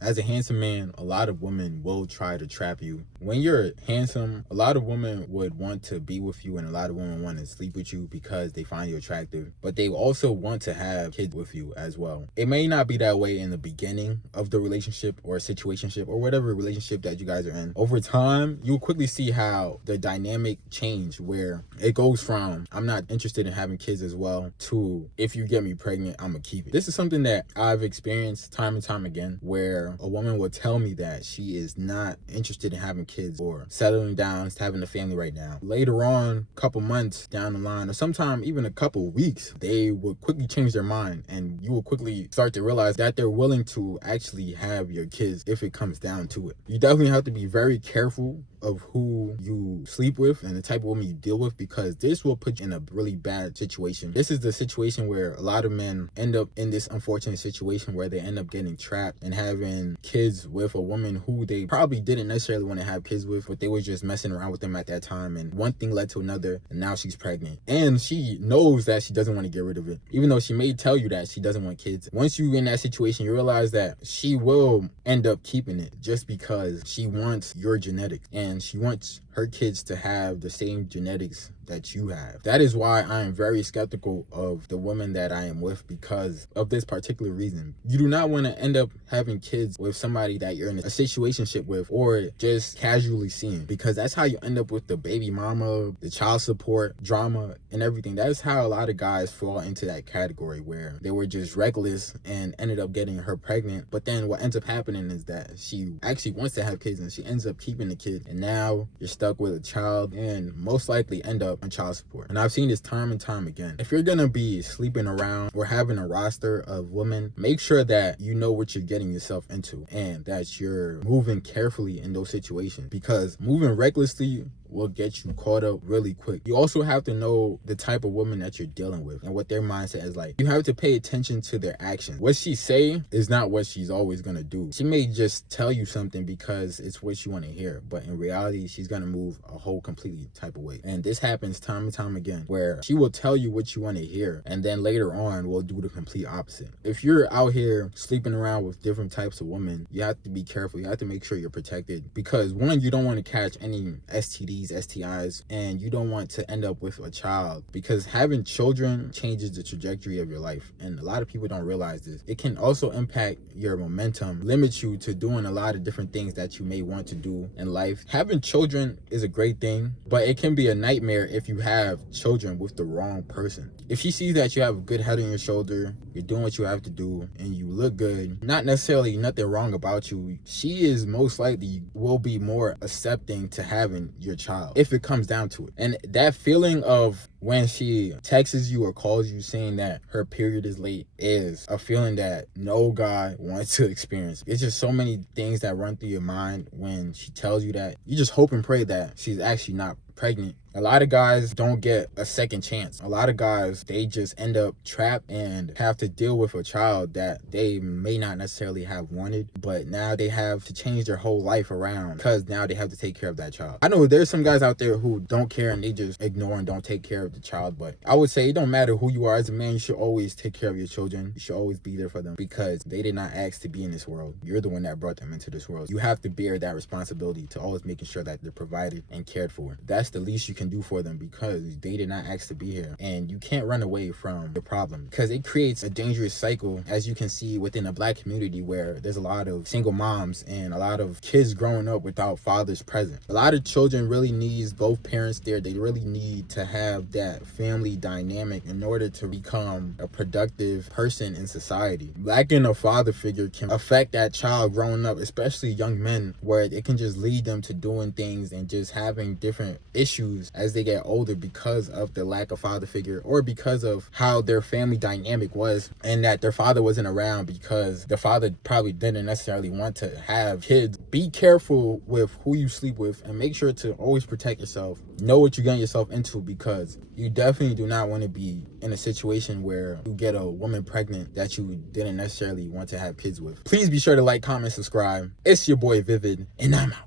As a handsome man, a lot of women will try to trap you. When you're handsome, a lot of women would want to be with you, and a lot of women want to sleep with you because they find you attractive, but they also want to have kids with you as well. It may not be that way in the beginning of the relationship or situationship or whatever relationship that you guys are in. Over time, you'll quickly see how the dynamic change, where it goes from I'm not interested in having kids as well to if you get me pregnant, I'm gonna keep it. This is something that I've experienced time and time again, where a woman will tell me that she is not interested in having kids or settling down, having a family right now. Later on, a couple months down the line, or sometime even a couple weeks, they will quickly change their mind, and you will quickly start to realize that they're willing to actually have your kids if it comes down to it. You definitely have to be very careful of who you sleep with and the type of woman you deal with, because this will put you in a really bad situation. This is the situation where a lot of men end up in this unfortunate situation where they end up getting trapped and having kids with a woman who they probably didn't necessarily want to have kids with, but they were just messing around with them at that time, and one thing led to another, and now she's pregnant and she knows that she doesn't want to get rid of it, even though she may tell you that she doesn't want kids. Once you're in that situation, you realize that she will end up keeping it just because she wants your genetics, and she wants her kids to have the same genetics that you have. That is why I am very skeptical of the woman that I am with, because of this particular reason. You do not want to end up having kids with somebody that you're in a situationship with or just casually seeing, because that's how you end up with the baby mama, the child support drama, and everything. That's how a lot of guys fall into that category, where they were just reckless and ended up getting her pregnant. But then what ends up happening is that she actually wants to have kids, and she ends up keeping the kid, and now you're stuck with a child and most likely end up on child support. And I've seen this time and time again. If you're gonna be sleeping around or having a roster of women, make sure that you know what you're getting yourself into and that you're moving carefully in those situations, because moving recklessly will get you caught up really quick. You also have to know the type of woman that you're dealing with and what their mindset is like. You have to pay attention to their actions. What she say is not what she's always gonna do. She may just tell you something because it's what you want to hear, but in reality, she's gonna move a whole completely type of way. And this happens time and time again, where she will tell you what you want to hear, and then later on will do the complete opposite. If you're out here sleeping around with different types of women, you have to be careful. You have to make sure you're protected, because one, you don't want to catch any STDs, STIs, and you don't want to end up with a child, because having children changes the trajectory of your life, and a lot of people don't realize this. It can also impact your momentum, limit you to doing a lot of different things that you may want to do in life. Having children is a great thing, but it can be a nightmare if you have children with the wrong person. If she sees that you have a good head on your shoulder, you're doing what you have to do, and you look good, not necessarily nothing wrong about you, she is most likely will be more accepting to having your child if it comes down to it. And that feeling of when she texts you or calls you saying that her period is late is a feeling that no guy wants to experience. It's just so many things that run through your mind when she tells you that. You just hope and pray that she's actually not pregnant. A lot of guys don't get a second chance. A lot of guys, they just end up trapped and have to deal with a child that they may not necessarily have wanted, but now they have to change their whole life around because now they have to take care of that child. I know there's some guys out there who don't care and they just ignore and don't take care of the child, but I would say it don't matter who you are as a man, you should always take care of your children. You should always be there for them, because they did not ask to be in this world. You're the one that brought them into this world. You have to bear that responsibility to always making sure that they're provided and cared for. That's the least you can do for them, because they did not ask to be here, and you can't run away from the problem, because it creates a dangerous cycle, as you can see within the Black community, where there's a lot of single moms and a lot of kids growing up without fathers present. A lot of children really needs both parents there. They really need to have that family dynamic in order to become a productive person in society. Lacking a father figure can affect that child growing up, especially young men, where it can just lead them to doing things and just having different issues as they get older because of the lack of father figure, or because of how their family dynamic was, and that their father wasn't around because the father probably didn't necessarily want to have kids. Be careful with who you sleep with, and make sure to always protect yourself. Know what you're getting yourself into, because you definitely do not want to be in a situation where you get a woman pregnant that you didn't necessarily want to have kids with. Please be sure to like, comment, subscribe. It's your boy Vivid, and I'm out.